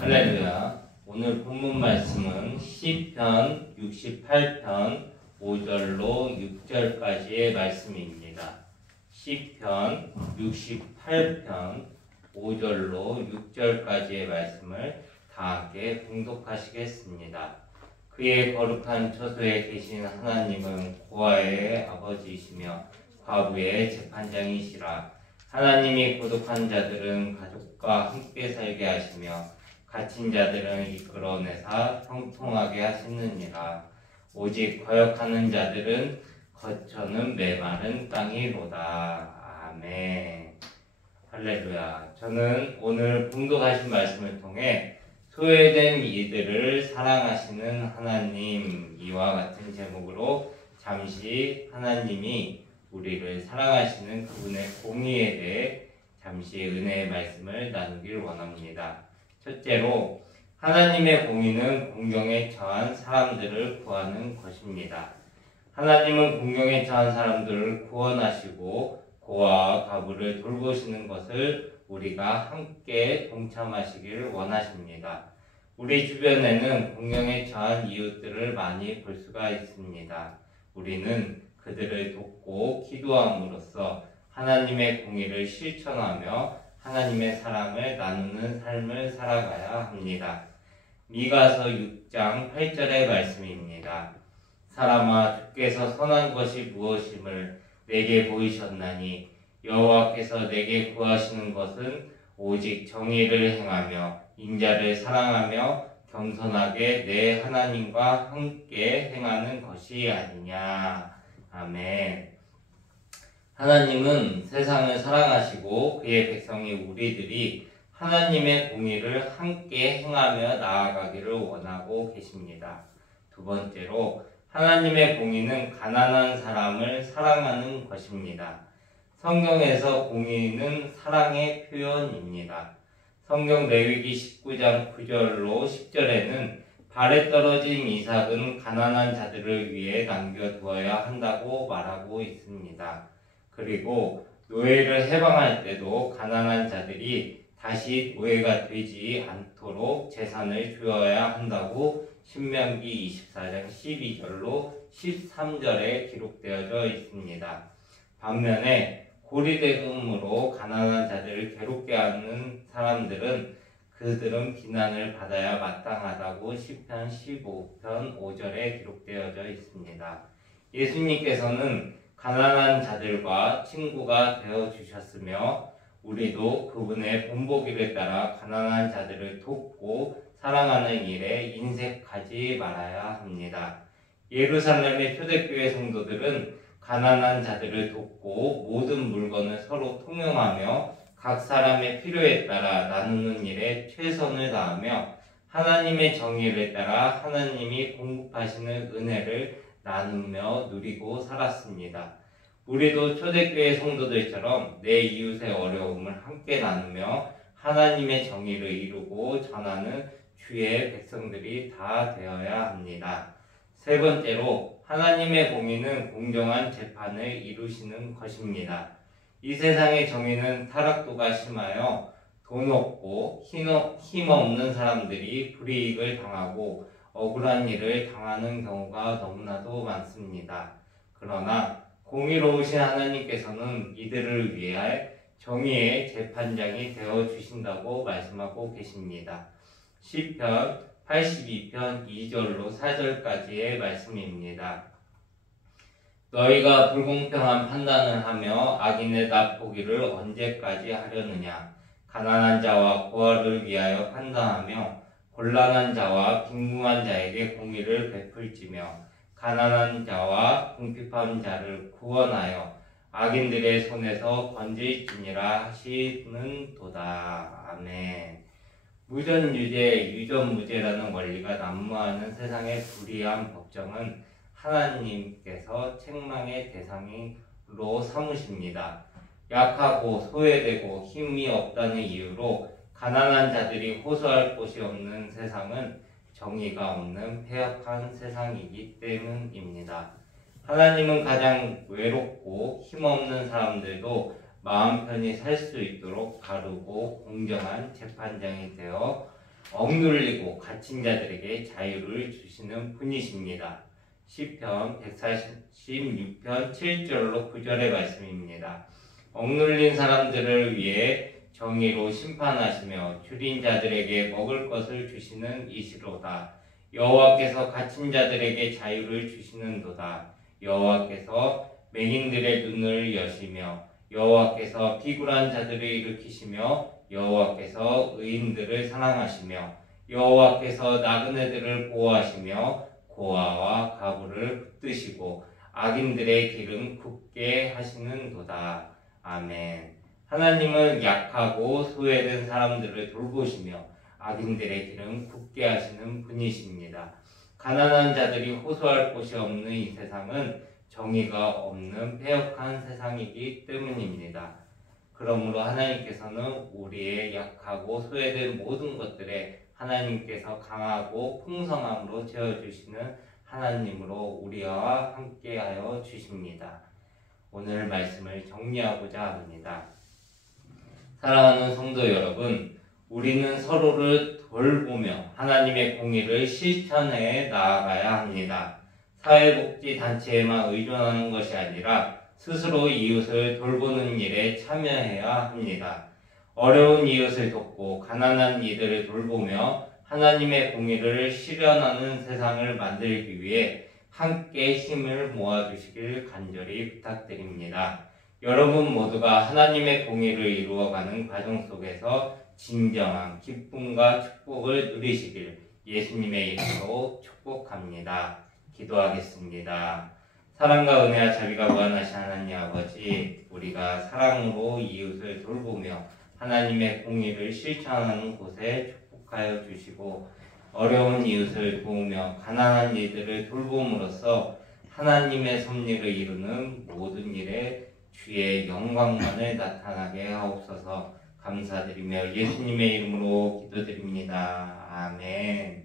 할렐루야. 오늘 본문 말씀은 시편 68편 5절로 6절까지의 말씀입니다. 시편 68편 5절로 6절까지의 말씀을 다 함께 봉독하시겠습니다. 그의 거룩한 처소에 계신 하나님은 고아의 아버지이시며 과부의 재판장이시라. 하나님이 고독한 자들은 가족과 함께 살게 하시며 갇힌 자들은 이끌어내사 형통하게 하시느니라. 오직 거역하는 자들은 거처는 메마른 땅이로다. 아멘. 할렐루야. 저는 오늘 봉독하신 말씀을 통해 소외된 이들을 사랑하시는 하나님, 이와 같은 제목으로 잠시 하나님이 우리를 사랑하시는 그분의 공의에 대해 잠시 은혜의 말씀을 나누길 원합니다. 첫째로, 하나님의 공의는 공경에 처한 사람들을 구하는 것입니다. 하나님은 공경에 처한 사람들을 구원하시고 고아와 과부를 돌보시는 것을 우리가 함께 동참하시길 원하십니다. 우리 주변에는 공경에 처한 이웃들을 많이 볼 수가 있습니다. 우리는 그들을 돕고 기도함으로써 하나님의 공의를 실천하며 하나님의 사랑을 나누는 삶을 살아가야 합니다. 미가서 6장 8절의 말씀입니다. 사람아, 주께서 선한 것이 무엇임을 내게 보이셨나니 여호와께서 내게 구하시는 것은 오직 정의를 행하며 인자를 사랑하며 겸손하게 내 하나님과 함께 행하는 것이 아니냐. 아멘. 하나님은 세상을 사랑하시고 그의 백성이 우리들이 하나님의 공의를 함께 행하며 나아가기를 원하고 계십니다. 두 번째로, 하나님의 공의는 가난한 사람을 사랑하는 것입니다. 성경에서 공의는 사랑의 표현입니다. 성경 레위기 19장 9절로 10절에는 발에 떨어진 이삭은 가난한 자들을 위해 남겨두어야 한다고 말하고 있습니다. 그리고 노예를 해방할 때도 가난한 자들이 다시 노예가 되지 않도록 재산을 주어야 한다고 신명기 24장 12절로 13절에 기록되어져 있습니다. 반면에 고리대금으로 가난한 자들을 괴롭게 하는 사람들은 그들은 비난을 받아야 마땅하다고 시편 15편 5절에 기록되어져 있습니다. 예수님께서는 가난한 자들과 친구가 되어주셨으며 우리도 그분의 본보기를 따라 가난한 자들을 돕고 사랑하는 일에 인색하지 말아야 합니다. 예루살렘의 초대교회 성도들은 가난한 자들을 돕고 모든 물건을 서로 통용하며 각 사람의 필요에 따라 나누는 일에 최선을 다하며 하나님의 정의를 따라 하나님이 공급하시는 은혜를 나누며 누리고 살았습니다. 우리도 초대교회 성도들처럼 내 이웃의 어려움을 함께 나누며 하나님의 정의를 이루고 전하는 주의 백성들이 다 되어야 합니다. 세 번째로, 하나님의 공의는 공정한 재판을 이루시는 것입니다. 이 세상의 정의는 타락도가 심하여 돈 없고 힘없는 사람들이 불이익을 당하고 억울한 일을 당하는 경우가 너무나도 많습니다. 그러나 공의로우신 하나님께서는 이들을 위해 정의의 재판장이 되어주신다고 말씀하고 계십니다. 시편 82편 2절로 4절까지의 말씀입니다. 너희가 불공평한 판단을 하며 악인의 납보기를 언제까지 하려느냐. 가난한 자와 고아를 위하여 판단하며 곤란한 자와 빈궁한 자에게 공의를 베풀지며 가난한 자와 궁핍한 자를 구원하여 악인들의 손에서 건질지니라 하시는도다. 아멘. 무전유죄, 유전무죄라는 원리가 난무하는 세상의 불의한 법정은 하나님께서 책망의 대상으로 삼으십니다. 약하고 소외되고 힘이 없다는 이유로 가난한 자들이 호소할 곳이 없는 세상은 정의가 없는 패역한 세상이기 때문입니다. 하나님은 가장 외롭고 힘없는 사람들도 마음 편히 살 수 있도록 가르고 공정한 재판장이 되어 억눌리고 갇힌 자들에게 자유를 주시는 분이십니다. 시편 146편 7절로 9절의 말씀입니다. 억눌린 사람들을 위해 정의로 심판하시며 줄인 자들에게 먹을 것을 주시는 이시로다. 여호와께서 갇힌 자들에게 자유를 주시는도다. 여호와께서 맹인들의 눈을 여시며 여호와께서 비굴한 자들을 일으키시며 여호와께서 의인들을 사랑하시며 여호와께서 나그네들을 보호하시며 고아와 가부를 붙드시고 악인들의 길은 굽게 하시는도다. 아멘. 하나님은 약하고 소외된 사람들을 돌보시며 악인들의 길은 굽게 하시는 분이십니다. 가난한 자들이 호소할 곳이 없는 이 세상은 정의가 없는 패역한 세상이기 때문입니다. 그러므로 하나님께서는 우리의 약하고 소외된 모든 것들에 하나님께서 강하고 풍성함으로 채워주시는 하나님으로 우리와 함께하여 주십니다. 오늘 말씀을 정리하고자 합니다. 사랑하는 성도 여러분, 우리는 서로를 돌보며 하나님의 공의를 실천해 나아가야 합니다. 사회복지단체에만 의존하는 것이 아니라 스스로 이웃을 돌보는 일에 참여해야 합니다. 어려운 이웃을 돕고 가난한 이들을 돌보며 하나님의 공의를 실현하는 세상을 만들기 위해 함께 힘을 모아주시길 간절히 부탁드립니다. 여러분 모두가 하나님의 공의를 이루어가는 과정 속에서 진정한 기쁨과 축복을 누리시길 예수님의 이름으로 축복합니다. 기도하겠습니다. 사랑과 은혜와 자비가 무한하신 하나님 아버지, 우리가 사랑으로 이웃을 돌보며 하나님의 공의를 실천하는 곳에 축복하여 주시고 어려운 이웃을 도우며 가난한 이들을 돌봄으로써 하나님의 섭리를 이루는 모든 일에 주의 영광만을 나타나게 하옵소서. 감사드리며 예수님의 이름으로 기도드립니다. 아멘.